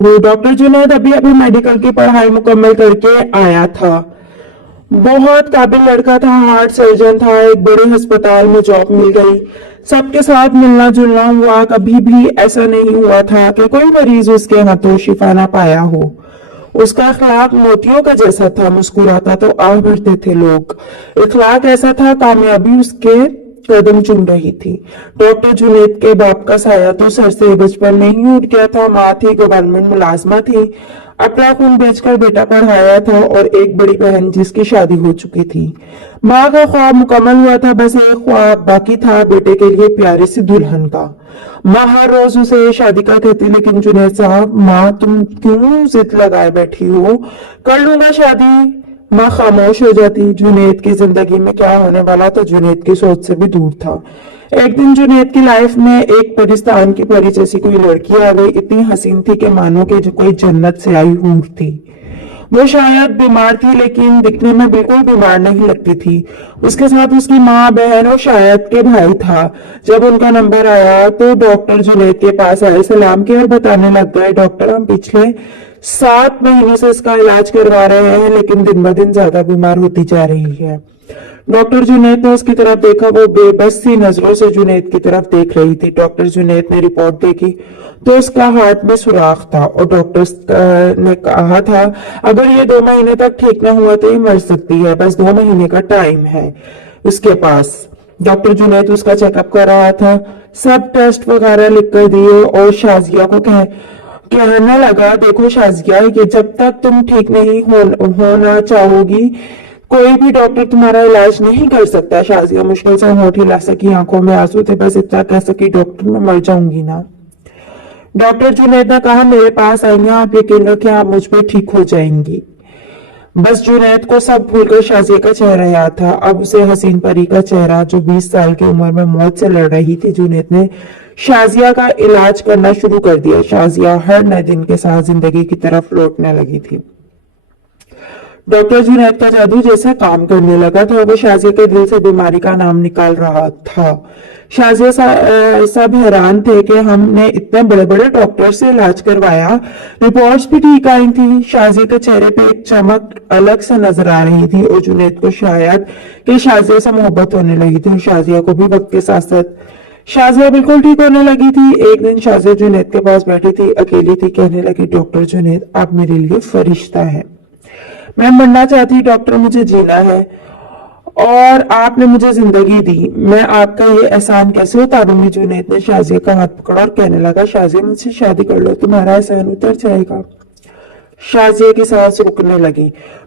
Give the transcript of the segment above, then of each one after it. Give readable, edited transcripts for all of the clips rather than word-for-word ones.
वो डॉक्टर जुनैद अभी अभी मेडिकल की पढ़ाई मुकम्मल करके आया था। बहुत काबिल लड़का था, हार्ट सर्जन था, एक बड़े अस्पताल में जॉब मिल गई। सबके साथ मिलना जुलना हुआ, कभी भी ऐसा नहीं हुआ था कि कोई मरीज उसके हाथों शिफा ना पाया हो। उसका अखलाक मोतियों का जैसा था, मुस्कुराता तो आ भरते थे लोग। इखलाक ऐसा था, कामयाबी उसके कदम चूम रही थी। डॉक्टर जुनैद के बाप का साया तो सर से बचपन में ही उठ गया था। माँ थी, गवर्नमेंट मुलाजमा थी, अपना खून बेचकर बेटा पढ़ाया था, और एक बड़ी बहन जिसकी शादी हो चुकी थी। माँ का ख्वाब मुकम्मल हुआ था, बस एक ख्वाब बाकी था, बेटे के लिए प्यारी सी दुल्हन का। माँ हर रोज उसे शादी का कहती, लेकिन जुनैद साहब, माँ तुम क्यों जिद लगाए बैठी हो, कर लूंगा शादी। माँ खामोश हो जाती। जुनैद की जिंदगी में क्या होने वाला था, जुनैद की सोच से भी दूर था। एक दिन जुनैद की लाइफ में एक परिस्तान की परी जैसी कोई लड़की आ गई। इतनी हसीन थी कि मानो कि जो कोई जन्नत से आई हूर थी। वो शायद बीमार थी, लेकिन दिखने में बिल्कुल बीमार नहीं लगती थी। उसके साथ उसकी माँ, बहन और शायद के भाई था। जब उनका नंबर आया तो डॉक्टर जुनैद के पास आए, सलाम किया और बताने लग गए, डॉक्टर हम पिछले 7 महीनों से इसका इलाज करवा रहे हैं, लेकिन दिन ब दिन ज्यादा बीमार होती जा रही है। डॉक्टर जुनैद ने उसकी तरफ देखा, वो बेबस सी नजरों से जुनैद की तरफ देख रही थी। डॉक्टर जुनैद ने रिपोर्ट देखी तो उसका हार्ट में सुराख था, और डॉक्टर ने कहा था अगर ये 2 महीने तक ठीक न हुआ तो ये मर सकती है, बस 2 महीने का टाइम है उसके पास। डॉक्टर जुनैद उसका चेकअप कर रहा था, सब टेस्ट वगैरह लिख कर दिए, और शाजिया को कहने लगा, देखो शाजिया, ये जब तक तुम ठीक नहीं होना चाहोगी, कोई भी डॉक्टर तुम्हारा इलाज नहीं कर सकता। शाजिया मुश्किल से होठ हिला सकी, आंखों में आंसू थे, बस इतना कह सकी, डॉक्टर मैं मर जाऊंगी ना। डॉक्टर जुनैद ने कहा, मेरे पास आइए, आप यकीन रखें, आप मुझ पर ठीक हो जाएंगी। बस जुनैद को सब भूलकर शाजिया का चेहरा याद था। अब उसे हसीन परी का चेहरा, जो 20 साल की उम्र में मौत से लड़ रही थी। जुनैद ने शाजिया का इलाज करना शुरू कर दिया। शाजिया हर नए दिन के साथ जिंदगी की तरफ लौटने लगी थी। डॉक्टर जुनैद का जादू जैसे काम करने लगा था, वो शाजिया के दिल से बीमारी का नाम निकाल रहा था। शाजिया सब हैरान थे कि हमने इतने बड़े बड़े डॉक्टर से इलाज करवाया, रिपोर्ट्स भी ठीक आई थी। शाजिया के चेहरे पे एक चमक अलग से नजर आ रही थी, और जुनैद को शायद कि शाजिया से मोहब्बत होने लगी थी, और शाजिया को भी वक्त के साथ साथ शाजिया बिल्कुल ठीक होने लगी थी। एक दिन शाजिया जुनैद के पास बैठी थी, अकेली थी, कहने लगी, डॉक्टर जुनैद, आप मेरे लिए फरिश्ता है। मैं मरना चाहती डॉक्टर, मुझे जीना है, और आपने मुझे जिंदगी दी, मैं आपका ये एहसान कैसे उतारूंगी। जुनैद ने शाजिया का हाथ पकड़ा और कहने लगा, शाजिया मुझसे शादी कर लो, तुम्हारा एहसान उतर जाएगा। शाजिया की सांस रुकने लगी।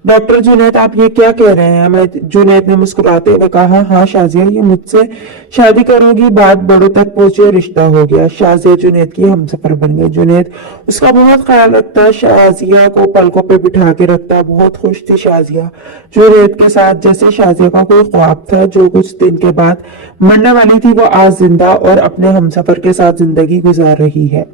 डॉक्टर जुनैद, आप ये क्या कह रहे हैं। मैं जुनैद ने मुस्कुराते हुए कहा, हाँ शाजिया, ये मुझसे शादी करोगी, बात बड़ों तक पहुंची और रिश्ता हो गया। शाजिया जुनैद की हमसफर बन गई। जुनैद उसका बहुत ख्याल रखता, शाजिया को पलकों पे बिठा के रखता। बहुत खुश थी शाजिया जुनैद के साथ, जैसे शाजिया का कोई ख्वाब था जो कुछ दिन के बाद मरने वाली थी, वो आज जिंदा और अपने हमसफर के साथ जिंदगी गुजार रही है।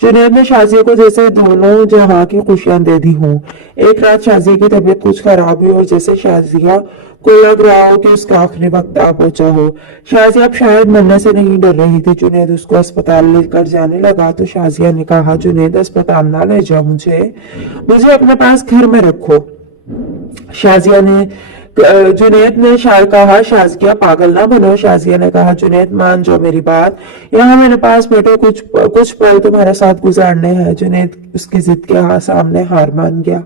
जुनैद ने शाजिया को जैसे दोनों जहां की खुशियां दे दी हों। एक रात शाजिया की तबीयत कुछ खराब हुई, और जैसे शाजिया को लग रहा हो कि उसका आखिरी वक्त आ पहुंचा हो। शाजिया अब शायद मरने से नहीं डर रही थी। जुनैद उसको अस्पताल लेकर जाने लगा तो शाजिया ने कहा, जुनैद अस्पताल ना ले जाओ, मुझे मुझे अपने पास घर में रखो। शाजिया ने जुनैद ने कहा, शाजिया पागल ना बनो। शाजिया ने कहा, जुनैद मान जाओ मेरी बात, यहाँ मेरे पास बैठो, कुछ कुछ पल तुम्हारे साथ गुजारने हैं। जुनैद उसकी जिद के सामने हार मान गया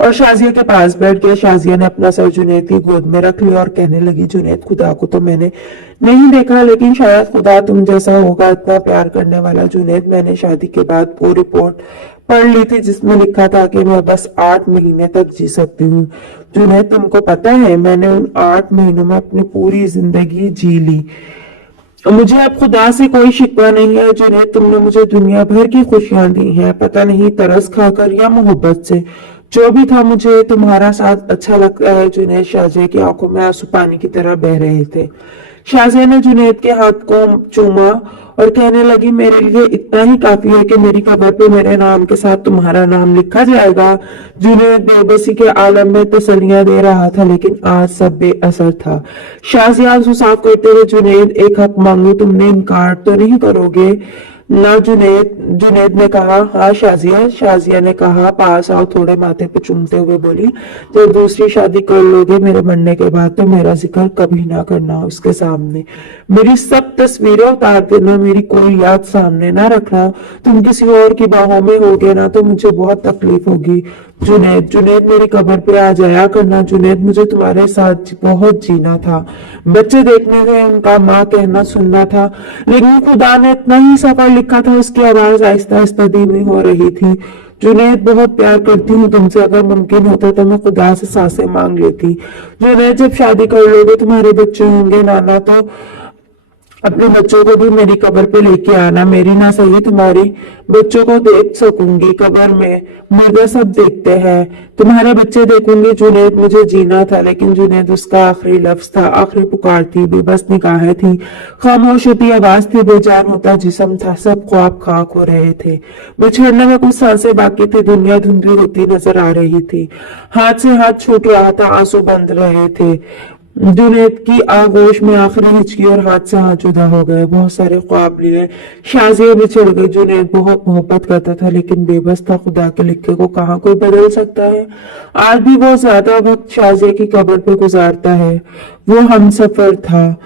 और शाजिया के पास बैठ गया। शाजिया ने अपना सर जुनैद की गोद में रख लिया और कहने लगी, जुनैद, खुदा को तो मैंने नहीं देखा, लेकिन शायद खुदा तुम जैसा होगा, इतना प्यार करने वाला। जुनैद, मैंने शादी के बाद वो रिपोर्ट पढ़ ली थी जिसमें लिखा था कि मैं बस 8 महीने तक जी सकती हूँ। जुनैद, तुमको पता है मैंने उन 8 महीनों में अपनी पूरी जिंदगी जी ली। मुझे अब खुदा से कोई शिकवा नहीं है। जुनैद, तुमने मुझे दुनिया भर की खुशियां दी हैं, पता नहीं तरस खाकर या मोहब्बत से, जो भी था मुझे तुम्हारा साथ अच्छा लगता है। जुनैद, शाजिया की आंखों में आंसू पानी की तरह बह रहे थे। शाजिया ने जुनैद के हाथ को चूमा और कहने लगी, मेरे लिए इतना ही काफी है कि मेरी कब्र पे मेरे नाम के साथ तुम्हारा नाम लिखा जाएगा। जुनैद बेबसी के आलम में तसल्लियां दे रहा था, लेकिन आज सब बेअसर था। शाजिया आंसू साफ करते हुए, जुनैद, एक हक मांगू, तुमने इनकार तो नहीं करोगे। ना जुनेद ने कहा हाँ शाजिया। शाजिया ने कहा पास आओ, थोड़े माथे पे चूमते हुए बोली जब दूसरी शादी कर लोगे मेरे मरने के बाद तो मेरा जिक्र कभी ना करना उसके सामने। मेरी सब तस्वीरें उतार देना, मेरी कोई याद सामने ना रखना। तुम किसी और की बाहों में होगे ना तो मुझे बहुत तकलीफ होगी। जुनेद मेरी कब्र पे आ जाया करना जुनेद, मुझे तुम्हारे साथ बहुत जीना था। बच्चे देखने थे, उनका माँ कहना सुनना था, लेकिन खुदा ने इतना ही सफर लिखा था। उसकी आवाज आहिस्ता आहिस्ता धीमी हो रही थी। जुनेद बहुत प्यार करती हूँ तुमसे, अगर मुमकिन होता तो मैं खुदा से सांसें मांग लेती। जुनेद जब शादी कर लोगे तुम्हारे बच्चे होंगे नाना, तो अपने बच्चों को भी मेरी कब्र पे लेके आना। मेरी ना सही तुम्हारी बच्चों को देख सकूंगी कब्र में, मुर्दे सब देखते हैं, तुम्हारे बच्चे देखूंगी। जुनेद मुझे जीना था, लेकिन जुनेद उसका आखिरी लफ्ज था, आखिरी पुकार थी, बेबस निगाहें थी, खामोश होती आवाज थी, बेजान होता जिस्म था, सब ख्वाब खाक हो रहे थे। बिछड़ने में कुछ सांसें बाकी थी, दुनिया धुंधली होती नजर आ रही थी, हाथ से हाथ छूट रहा था, आंसू बंध रहे थे। जुनैद की आगोश में आखिरी हिचकी और हाथ से हाथ जुदा हो गए। बहुत सारे ख्वाब लिए, शाजिया बिछड़ गई। जुनैद बहुत मोहब्बत करता था, लेकिन बेबस था। खुदा के लिखे को कहाँ कोई बदल सकता है। आज भी वो ज्यादा वक्त शाजिया की कब्र पे गुजारता है। वो हमसफर था,